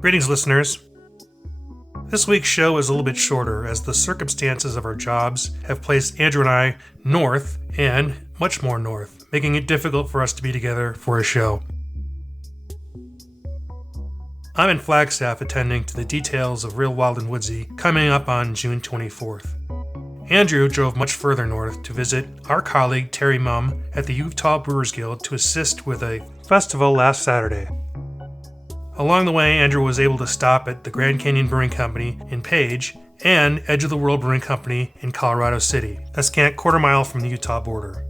Greetings, listeners. This week's show is a little bit shorter as the circumstances of our jobs have placed Andrew and I north and much more north, making it difficult for us to be together for a show. I'm in Flagstaff attending to the details of Real Wild and Woodsy coming up on June 24th. Andrew drove much further north to visit our colleague Terry Mumm at the Utah Brewers Guild to assist with a festival last Saturday. Along the way, Andrew was able to stop at the Grand Canyon Brewing Company in Page and Edge of the World Brewing Company in Colorado City, a scant quarter-mile from the Utah border.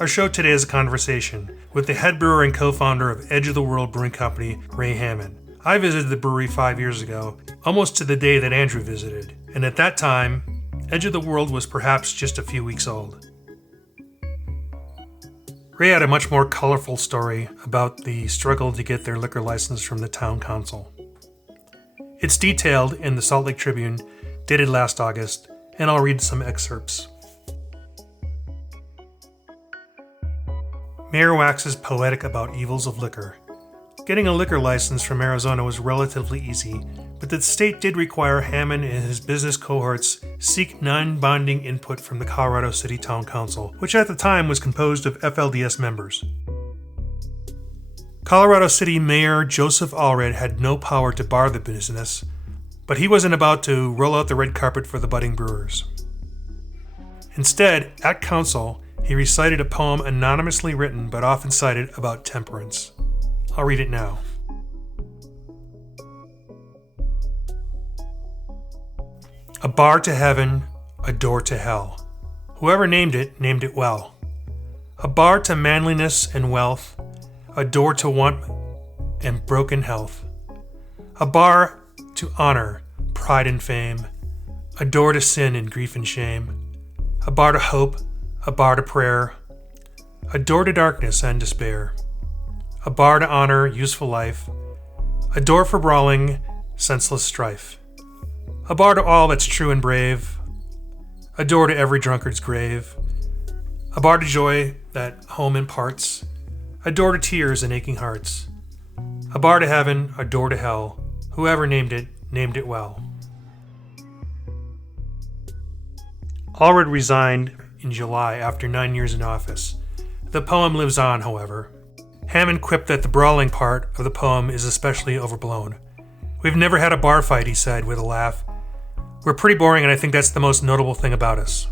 Our show today is a conversation with the head brewer and co-founder of Edge of the World Brewing Company, Ray Hammond. I visited the brewery 5 years ago, almost to the day that Andrew visited, and at that time, Edge of the World was perhaps just a few weeks old. Ray had a much more colorful story about the struggle to get their liquor license from the town council. It's detailed in the Salt Lake Tribune, dated last August, and I'll read some excerpts. Mayor waxes poetic about evils of liquor. Getting a liquor license from Arizona was relatively easy, but the state did require Hammond and his business cohorts seek non-binding input from the Colorado City Town Council, which at the time was composed of FLDS members. Colorado City Mayor Joseph Allred had no power to bar the business, but he wasn't about to roll out the red carpet for the budding brewers. Instead, at council, he recited a poem anonymously written but often cited about temperance. I'll read it now. A bar to heaven, a door to hell. Whoever named it well. A bar to manliness and wealth, a door to want and broken health. A bar to honor, pride and fame, a door to sin and grief and shame. A bar to hope, a bar to prayer, a door to darkness and despair. A bar to honor, useful life, a door for brawling, senseless strife. A bar to all that's true and brave, a door to every drunkard's grave. A bar to joy that home imparts, a door to tears and aching hearts. A bar to heaven, a door to hell. Whoever named it well. Allred resigned in July after 9 years in office. The poem lives on, however. Hammond quipped that the brawling part of the poem is especially overblown. We've never had a bar fight, he said with a laugh. We're pretty boring, and I think that's the most notable thing about us.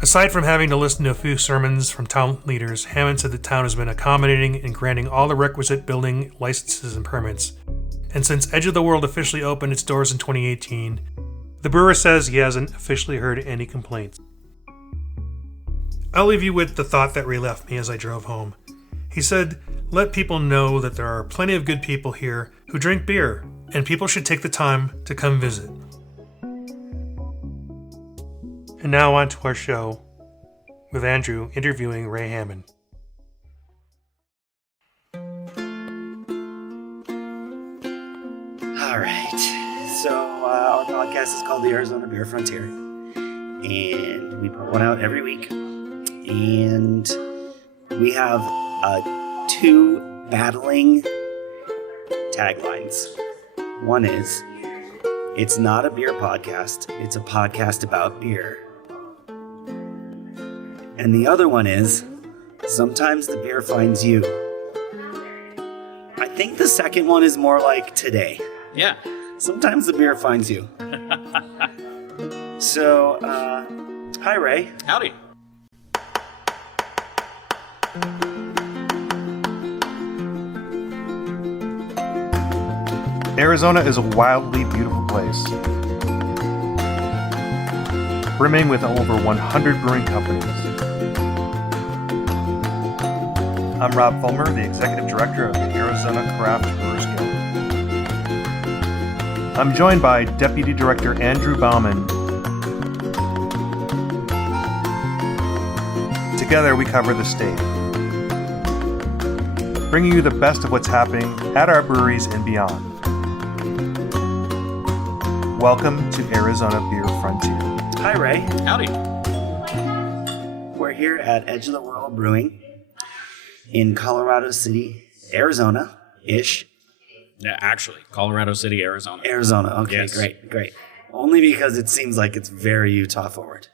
Aside from having to listen to a few sermons from town leaders, Hammond said the town has been accommodating in granting all the requisite building licenses and permits. And since Edge of the World officially opened its doors in 2018, the brewer says he hasn't officially heard any complaints. I'll leave you with the thought that Ray left me as I drove home. He said, "Let people know that there are plenty of good people here who drink beer, and people should take the time to come visit." And now on to our show with Andrew interviewing Ray Hammond. All right, so our podcast is called the Arizona Beer Frontier, and we put one out every week. And we have two battling taglines. One is, it's not a beer podcast, it's a podcast about beer. And the other one is, sometimes the beer finds you. I think the second one is more like today. Yeah. Sometimes the beer finds you. So, hi Ray. Howdy. Arizona is a wildly beautiful place, brimming with over 100 brewing companies. I'm Rob Fulmer, the Executive Director of the Arizona Craft Brewers Guild. I'm joined by Deputy Director Andrew Bauman. Together we cover the state, bringing you the best of what's happening at our breweries and beyond. Welcome to Arizona Beer Frontier. Hi, Ray. Howdy. We're here at Edge of the World Brewing, in Colorado City, Arizona-ish. Yeah, actually, Colorado City, Arizona. Arizona. Okay, Yes. great. Only because it seems like it's very Utah forward.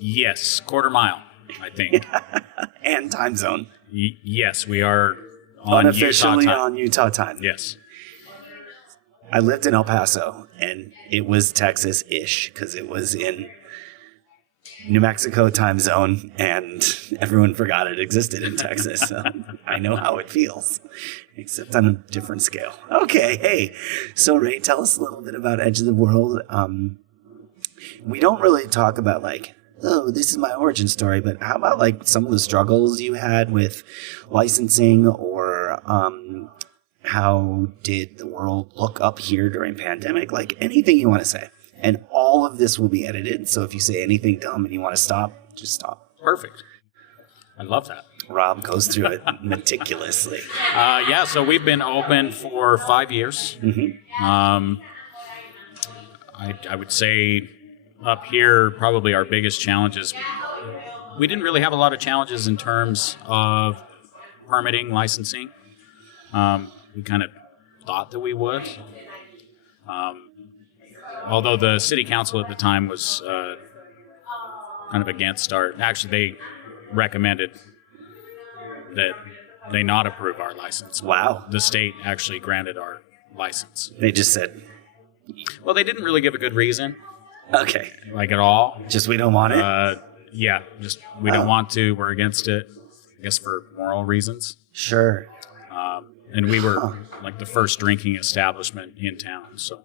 Yes, quarter mile, I think. And time zone. Yes, we are on Unofficially Utah time. on Utah time. Yes. I lived in El Paso, and it was Texas-ish because it was in New Mexico time zone, and everyone forgot it existed in Texas. So I know how it feels, except on a different scale. Okay, hey. So, Ray, tell us a little bit about Edge of the World. We don't really talk about, like, oh, this is my origin story, but how about, like, some of the struggles you had with licensing, or how did the world look up here during pandemic? Like, anything you want to say. And all of this will be edited, so if you say anything dumb and you want to stop, just stop. Perfect. I love that. Rob goes through it meticulously. Yeah, so we've been open for 5 years. Mm-hmm. I would say up here, probably our biggest challenges, we didn't really have a lot of challenges in terms of permitting, licensing. We kind of thought that we would. Although the city council at the time was kind of against actually they recommended that they not approve our license. Wow. The state actually granted our license. They just said, Well, they didn't really give a good reason, okay, like at all. just we don't want it? Yeah, just we don't want to. We're against it, I guess for moral reasons. Sure. And we were like the first drinking establishment in town. So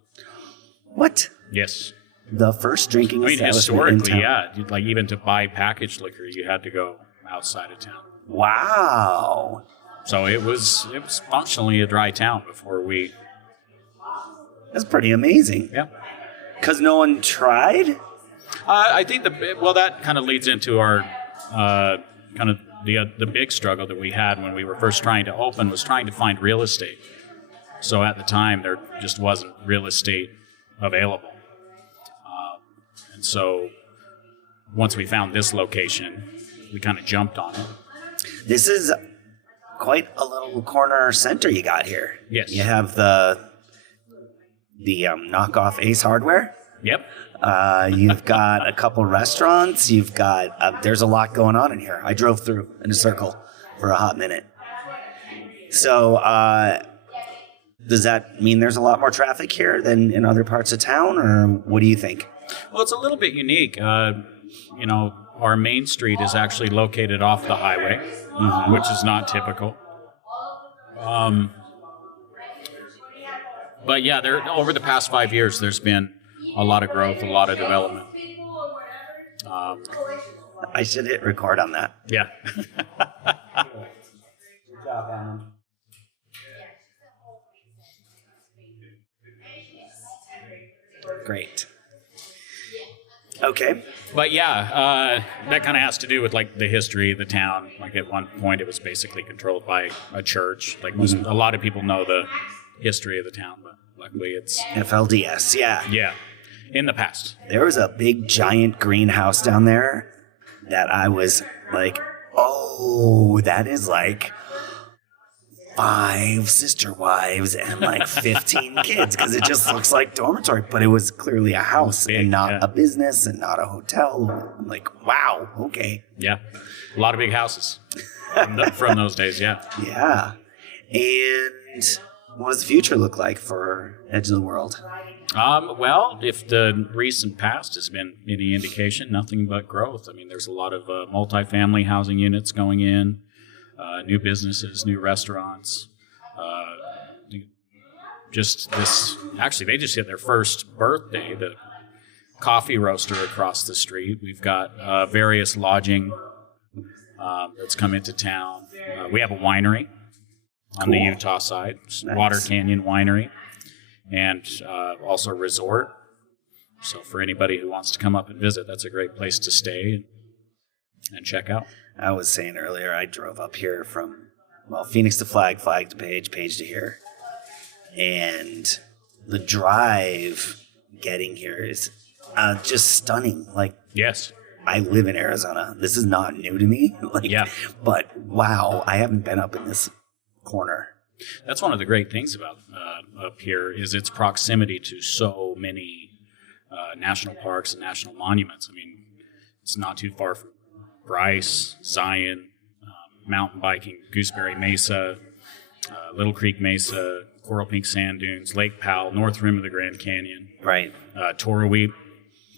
What? yes. The first drinking I mean, establishment in historically, town. yeah. Like even to buy packaged liquor, you had to go outside of town. Wow. So it was functionally a dry town before we. That's pretty amazing. Yeah. Because no one tried? I think that kind of leads into our kind of the big struggle that we had when we were first trying to open was trying to find real estate. So at the time there just wasn't real estate available, and so once we found this location, we kind of jumped on it. This is quite a little corner center you got here. Yes. You have the knockoff Ace Hardware. Yep. You've got a couple restaurants. You've got there's a lot going on in here. I drove through in a circle for a hot minute. So does that mean there's a lot more traffic here than in other parts of town, or what do you think? Well, it's a little bit unique. Our main street is actually located off the highway, which is not typical. But yeah, over the past 5 years, there's been a lot of growth, a lot of development. I should hit record on that. Yeah. Good job, Alan. Great. Okay. But yeah, that kind of has to do with like the history of the town. Like at one point, it was basically controlled by a church. Like a lot of people know the history of the town, but luckily it's FLDS, yeah. In the past. There was a big giant greenhouse down there that I was like, oh, that is like 5 sister wives and like 15 kids, because it just looks like dormitory, but it was clearly a house Big, and not yeah. a business and not a hotel. I'm like, wow, okay. Yeah, a lot of big houses from those days. Yeah. Yeah. And what does the future look like for Edge of the World? Well, if the recent past has been any indication, nothing but growth. I mean, there's a lot of multifamily housing units going in, new businesses, new restaurants. Actually, they just hit their first birthday, the coffee roaster across the street. We've got various lodging that's come into town. We have a winery on the Cool. Utah side, Nice. Water Canyon Winery, and also a resort. So for anybody who wants to come up and visit, that's a great place to stay and check out. I was saying earlier, I drove up here from, Phoenix to Flag, Flag to Page, Page to here. And the drive getting here is just stunning. Like, Yes. I live in Arizona. This is not new to me. Like, Yeah. But wow, I haven't been up in this corner. That's one of the great things about up here is its proximity to so many national parks and national monuments. I mean, it's not too far from Bryce, Zion, mountain biking, Gooseberry Mesa, Little Creek Mesa, Coral Pink Sand Dunes, Lake Powell, North Rim of the Grand Canyon, Right. Toroweep,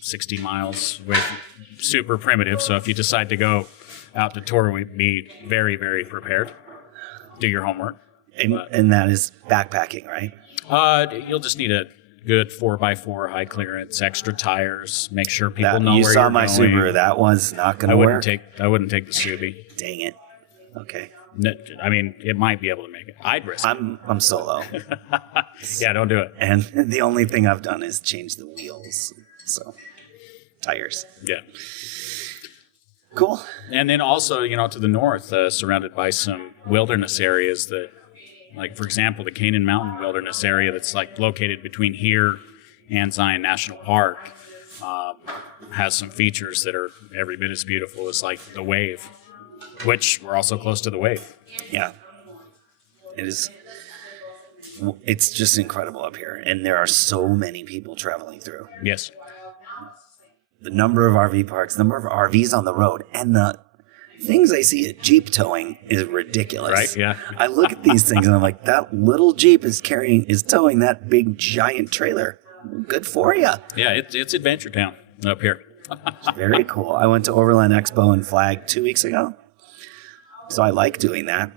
60 miles away from, super primitive. So if you decide to go out to Toroweep, be very, very prepared. Do your homework. And that is backpacking, right? You'll just need a good 4x4 high clearance, extra tires. Make sure people know You where saw you're my going. Subaru. That was not going I to wouldn't work. take the Subi. Dang it. Okay. I mean, it might be able to make it. I'd risk it. I'm solo. Yeah, don't do it. And the only thing I've done is change the wheels. So, tires. Yeah. Cool. And then also, to the north, surrounded by some wilderness areas that, like, for example, the Canaan Mountain Wilderness area that's, like, located between here and Zion National Park has some features that are every bit as beautiful as, like, the Wave, which we're also close to the Wave. Yeah. It is. It's just incredible up here. And there are so many people traveling through. Yes. The number of RV parks, the number of RVs on the road, and the things I see at Jeep towing is ridiculous. Right, yeah. I look at these things and I'm like, that little Jeep is towing that big giant trailer. Good for you. Yeah, it's Adventure Town up here. Very cool. I went to Overland Expo and Flag 2 weeks ago. So I like doing that.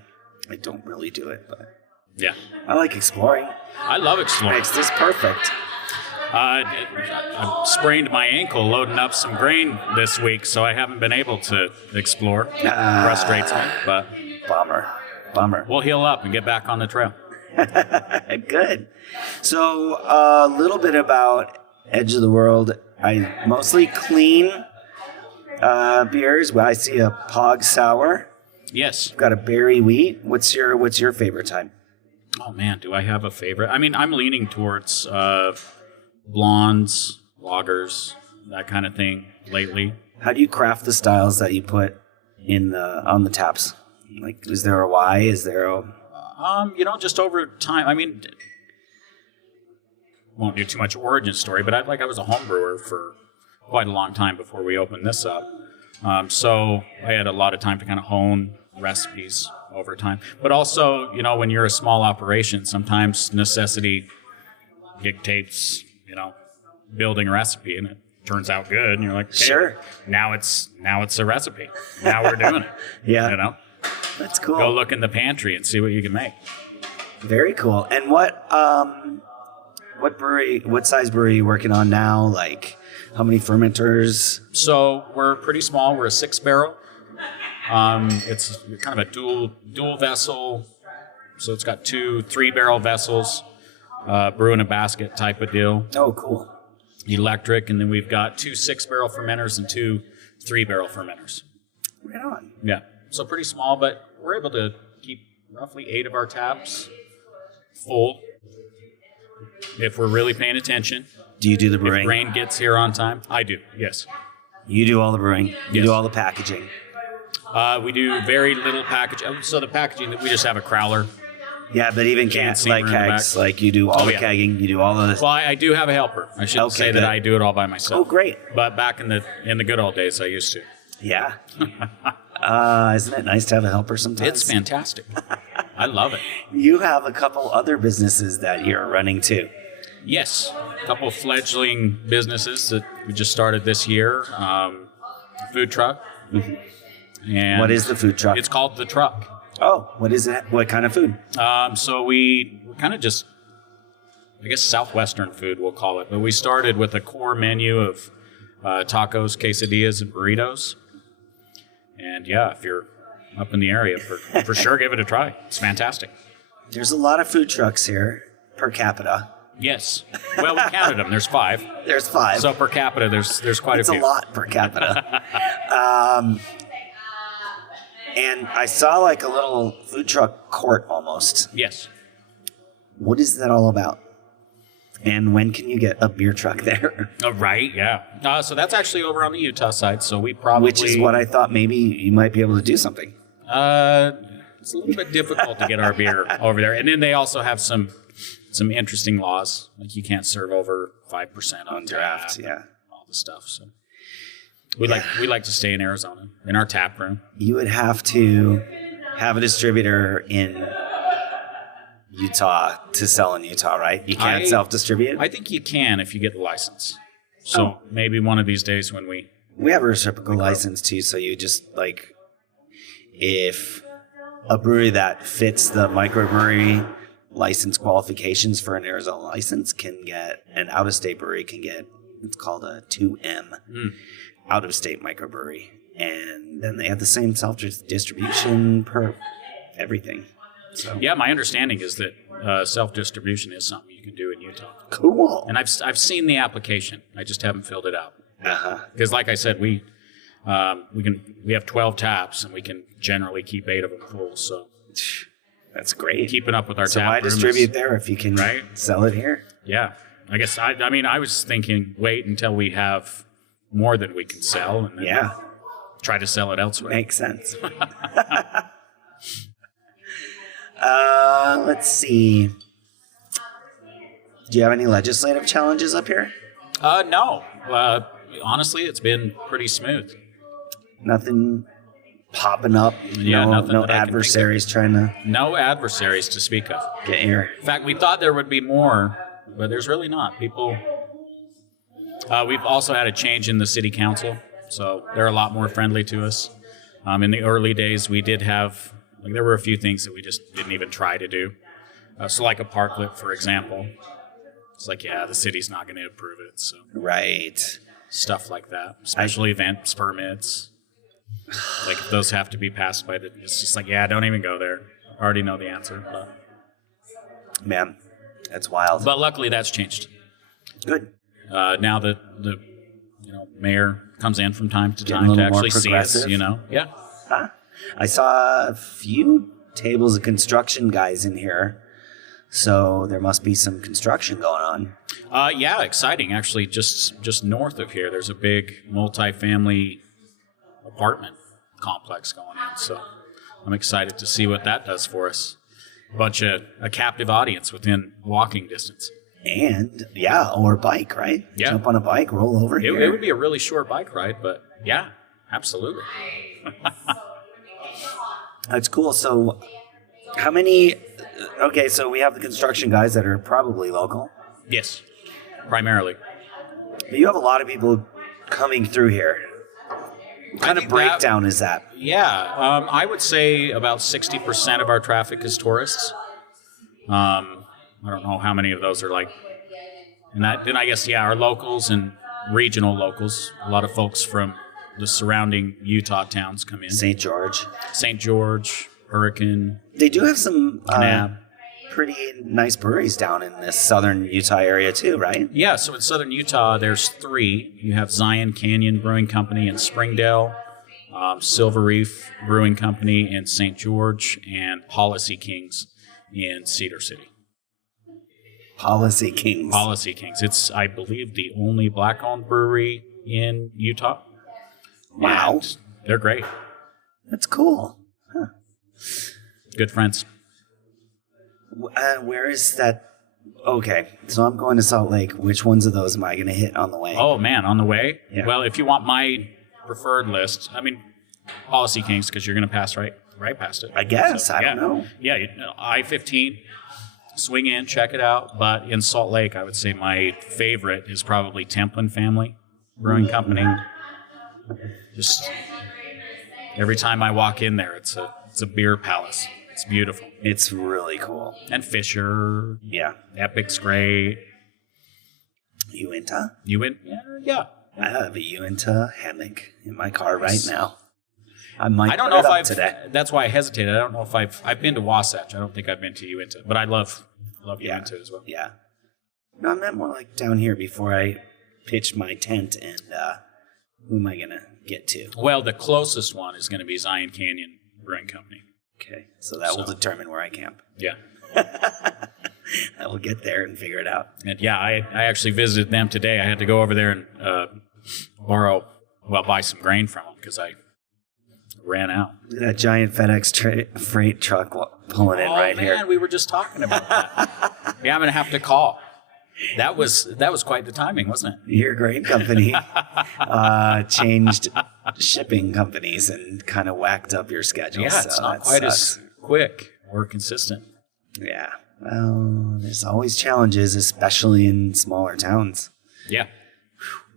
I don't really do it, but Yeah. I like exploring. I love exploring. Makes this perfect. I sprained my ankle loading up some grain this week, so I haven't been able to explore. Frustrates me, but Bummer. we'll heal up and get back on the trail. Good. So a little bit about Edge of the World. I mostly clean beers. Well, I see a Pog Sour. Yes. Got a Berry Wheat. What's your favorite time? Oh, man, do I have a favorite? I mean, I'm leaning towards blondes, lagers, that kind of thing lately. How do you craft the styles that you put on the taps? Like, is there a why? Is there a... Just over time. I mean, won't do too much origin story, but I was a home brewer for quite a long time before we opened this up. So I had a lot of time to kind of hone recipes over time. But also, when you're a small operation, sometimes necessity dictates, building a recipe, and it turns out good, and you're like, hey, Sure. Now it's a recipe. Now we're doing it. Yeah. That's cool. Go look in the pantry and see what you can make. Very cool. And what size brewery are you working on now? Like, how many fermenters? So we're pretty small. We're a 6-barrel. It's kind of a dual vessel. So it's got 2 3-barrel vessels, brew in a basket type of deal. Oh, cool. Electric, and then we've got 2 6-barrel fermenters and 2 3-barrel fermenters. Right on. Yeah. So pretty small, but we're able to keep roughly 8 of our taps full if we're really paying attention. Do you do the If brewing? rain gets here on time, I do, yes. You do all the brewing. You Yes. do all the packaging. We do very little packaging. So the packaging, we just have a crowler. Yeah, but even Fancy like room in the kegs, back. like you do all Oh, the yeah. kegging, you do all the... Well, I do have a helper. I shouldn't Okay, say good. that I do it all by myself. Oh, great. But back in the good old days, I used to. Yeah. Isn't it nice to have a helper sometimes? It's fantastic. I love it. You have a couple other businesses that you're running too. Yes, a couple of fledgling businesses that we just started this year. Food truck. And What is the food truck? It's called The Truck. Oh, what is it? What kind of food? So we're kind of just, I guess, Southwestern food, we'll call it. But we started with a core menu of tacos, quesadillas, and burritos. And yeah, if you're up in the area, for sure, give it a try. It's fantastic. There's a lot of food trucks here per capita. Yes. Well, we counted them. There's 5. There's 5. So per capita, there's quite it's a few. a lot per capita. And I saw like a little food truck court almost. Yes. What is that all about? And when can you get a beer truck there? Oh, right, yeah. So that's actually over on the Utah side. So we probably, Which is what I thought maybe you might be able to do something. It's a little bit difficult to get our beer over there. And then they also have some interesting laws, like you can't serve over 5% on Draft, tap, yeah. all the stuff. So we like to stay in Arizona in our tap room. You would have to have a distributor in Utah to sell in Utah, right? You can't self-distribute? I think you can if you get the license. So maybe one of these days when we have a reciprocal license too, so you just like, if a brewery that fits the microbrewery license qualifications for an Arizona license can get, an out-of-state brewery can get, it's called a 2M, out-of-state microbrewery. And then they have the same self-distribution per everything. So. Yeah, my understanding is that self-distribution is something you can do in Utah. Cool. And I've seen the application. I just haven't filled it out. Uh-huh. Because like I said, we have 12 taps and we can generally keep 8 of them full. So that's great. Keeping up with our so tap why room distribute there if you can sell it here? Yeah. I guess I mean I was thinking wait until we have more than we can sell and then try to sell it elsewhere. Makes sense. Let's see. Do you have any legislative challenges up here? No. Honestly, it's been pretty smooth. Nothing popping up. Yeah, nothing. No adversaries trying to. No adversaries to speak of. Get here. In fact, we thought there would be more, but there's really not. People. We've also had a change in the city council, so they're a lot more friendly to us. In the early days, we did have. There were a few things that we just didn't even try to do. So like a parklet, for example. It's like, the city's not going to approve it. So right. Stuff like that. Special events permits. Like if those have to be passed by it's just like, don't even go there. I already know the answer. But. Man, that's wild. But luckily that's changed. Good. Now that the mayor comes in from time to time to actually see us, Yeah. Huh? I saw a few tables of construction guys in here, so there must be some construction going on. Exciting. Actually, just north of here, there's a big multi-family apartment complex going in, so I'm excited to see what that does for us. A captive audience within walking distance. And, or bike, right? Yeah. Jump on a bike, roll over here. It would be a really short bike ride, but yeah, absolutely. That's cool. So how many... Okay, so we have the construction guys that are probably local. Yes, primarily. But you have a lot of people coming through here. What kind of breakdown is that? Yeah, I would say about 60% of our traffic is tourists. I don't know how many of those are like... And then I guess, our locals and regional locals. A lot of folks from the surrounding Utah towns come in. St. George, Hurricane. They do have some Kanab. Pretty nice breweries down in this southern Utah area too, right? Yeah, so in southern Utah, there's 3. You have Zion Canyon Brewing Company in Springdale, Silver Reef Brewing Company in St. George, and Policy Kings in Cedar City. Policy Kings. It's, I believe, the only black-owned brewery in Utah. Wow. And they're great. That's cool. Huh. Good friends. Where is that? Okay, so I'm going to Salt Lake. Which ones of those am I going to hit on the way? Oh, man, on the way? Yeah. Well, if you want my preferred list, Policy Kings, because you're going to pass right past it. I guess. I don't know. Yeah, I-15, swing in, check it out. But in Salt Lake, I would say my favorite is probably Templin Family Brewing Company. Just every time I walk in there, it's a beer palace. It's beautiful. It's really cool. And Fisher. Yeah. Epic's great. Uinta? Yeah. I have a Uinta hammock in my car right now. I don't know if I've today. That's why I hesitated. I don't know if I've been to Wasatch. I don't think I've been to Uinta, but I love Uinta as well. Yeah. No, I meant more like down here before I pitch my tent and who am I going to get to? Well, the closest one is going to be Zion Canyon Brewing Company. Okay, so that will determine where I camp. Yeah. I will get there and figure it out. And yeah, I actually visited them today. I had to go over there and buy some grain from them because I ran out. That giant FedEx freight truck pulling in right here. Oh man, we were just talking about that. Yeah, I'm gonna have to call. That was quite the timing, wasn't it? Your grain company changed shipping companies and kind of whacked up your schedule. Yeah, it's not quite as quick or consistent. Yeah. Well, there's always challenges, especially in smaller towns. Yeah.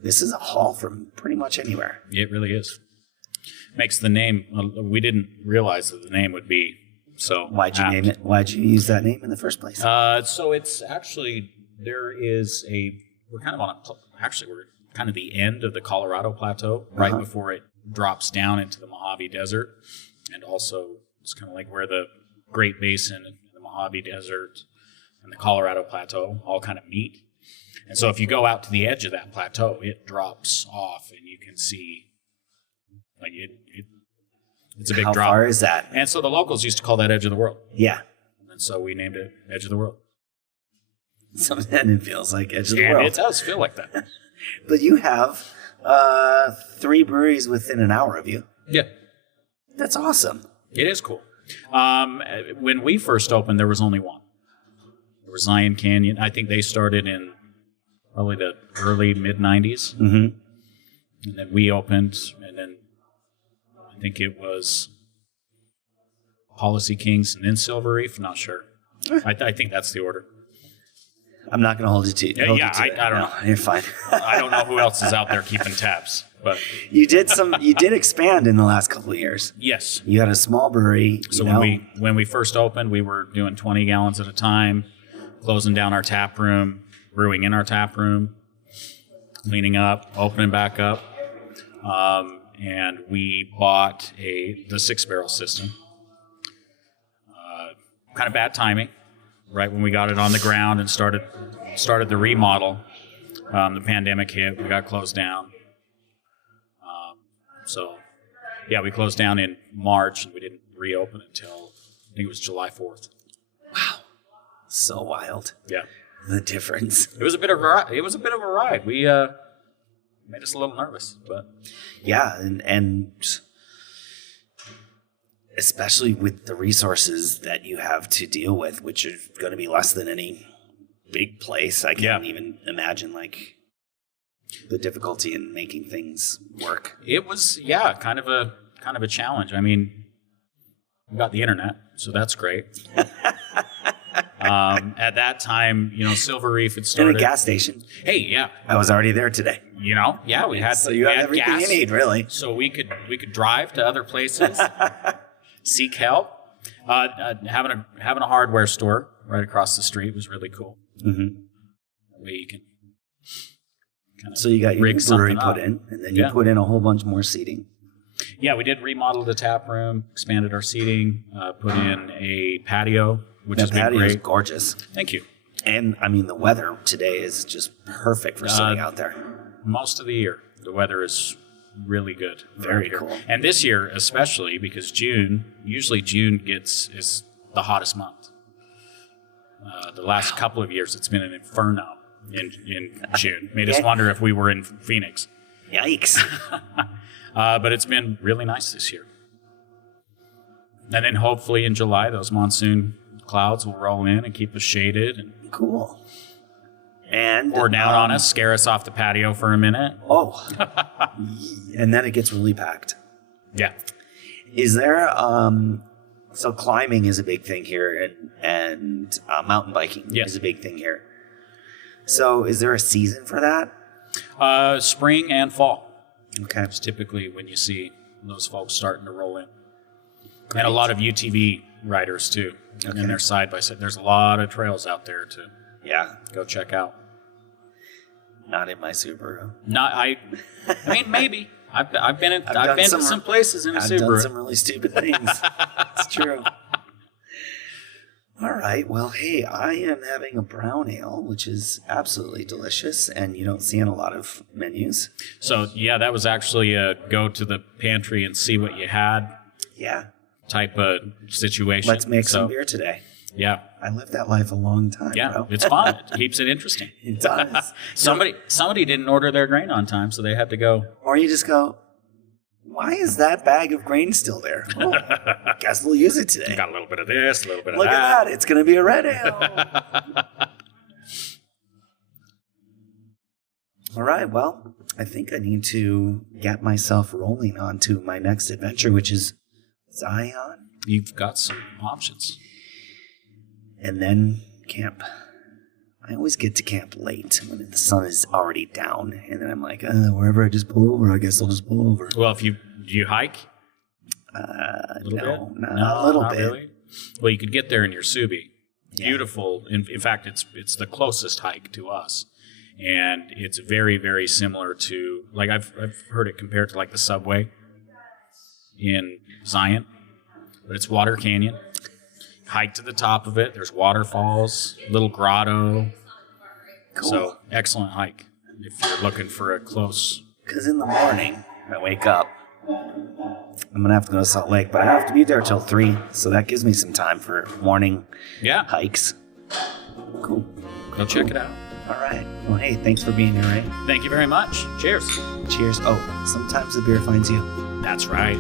This is a haul from pretty much anywhere. It really is. Makes the name, we didn't realize that the name would be so Why'd you apt. name it? Why'd you use that name in the first place? So it's actually, we're kind of the end of the Colorado Plateau, right before it drops down into the Mojave Desert. And also, it's kind of like where the Great Basin and the Mojave Desert and the Colorado Plateau all kind of meet. And so if you go out to the edge of that plateau, it drops off and you can see, like it's a big How drop. How far is that? And so the locals used to call that Edge of the World. Yeah. And so we named it Edge of the World. Sometimes it feels like Edge of the And World. it does feel like that. But you have 3 breweries within an hour of you. Yeah, That's awesome. it is cool. When we first opened, there was only one. There was Zion Canyon. I think they started in probably the early, mid-'90s. Mm-hmm. And then we opened, and then I think it was Policy Kings and then Silver Reef. Not sure. I think that's the order. I'm not going to hold you to it. I don't know. You're fine. I don't know who else is out there keeping tabs, but You did expand in the last couple of years. yes. You had a small brewery. So when we first opened, we were doing 20 gallons at a time, closing down our tap room, brewing in our tap room, cleaning up, opening back up, and we bought the 6-barrel system. Kind of bad timing, right when we got it on the ground and started the remodel. The pandemic hit, we got closed down. So yeah, we closed down in March and we didn't reopen until I think it was July 4th. So wild. Yeah. The difference. It was a bit of a ride. We made us a little nervous, but Yeah, and especially with the resources that you have to deal with, which are going to be less than any big place. I can't even imagine like the difficulty in making things work. it was kind of a challenge. I mean, we got the internet, so that's great. At that time, Silver Reef had In started. a gas station. Hey, yeah, I was already there today. we had So you we have had everything gas, you need, really. so we could drive to other places, seek help. Having a hardware store right across the street was really cool. Mm-hmm. That way you can kind of So you got your rig new brewery something put up. in, and then you put in a whole bunch more seating. Yeah, we did remodel the tap room, expanded our seating, put in a patio, which has That been patio is great. gorgeous. Thank you. And, I mean, the weather today is just perfect for sitting out there. Most of the year, the weather is really good. Very around here. cool. And this year, especially because usually June is the hottest month. The last couple of years, it's been an inferno in June. Made us wonder if we were in Phoenix. Yikes. But it's been really nice this year. And then hopefully in July, those monsoon clouds will roll in and keep us shaded and Cool. And pour down on us, scare us off the patio for a minute. Oh. And then it gets really packed. Yeah. Is there so climbing is a big thing here, and mountain biking Yes. is a big thing here. So is there a season for that? Spring and fall. Okay. It's typically when you see those folks starting to roll in. And a lot of UTV riders too. Okay. And they're side by side. There's a lot of trails out there to Yeah. go check out. Not in my Subaru. I mean, maybe. I've been done to some- some places in a I've Subaru. done some really stupid things. It's true. All right. Well, hey, I am having a brown ale, which is absolutely delicious, and you don't see in a lot of menus. So yeah, that was actually a go to the pantry and see what you had Yeah. type of situation. Let's make So, some beer today. Yeah. I lived that life a long time, Yeah. bro. It's fun. It keeps it interesting. It does. Somebody didn't order their grain on time, so they had to go. Or you just go, why is that bag of grain still there? Oh, guess we'll use it today. Got a little bit of this, a little bit of Look that. at that. It's going to be a red ale. All right. Well, I think I need to get myself rolling onto my next adventure, which is Zion. You've got some options. And then camp. I always get to camp late when the sun is already down. And then I'm like, wherever I just pull over, I guess I'll just pull over. Well, do you hike? A little a little not bit. Really? Well, you could get there in your Subi. Yeah. Beautiful. In fact, it's the closest hike to us. And it's very, very similar to, like, I've heard it compared to, like, the subway in Zion. But it's Water Canyon. Hike to the top of it. There's waterfalls, little grotto. Cool. So, excellent hike if you're looking for a close. Because in the morning, I wake up. I'm going to have to go to Salt Lake, but I have to be there till 3. So that gives me some time for morning Yeah, hikes. Cool. go check it out. All right. Well, hey, thanks for being here, Ray. Thank you very much. Cheers. Cheers. Oh, sometimes the beer finds you. That's right.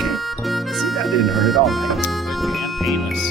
Okay. See, that didn't hurt at all, right? And painless.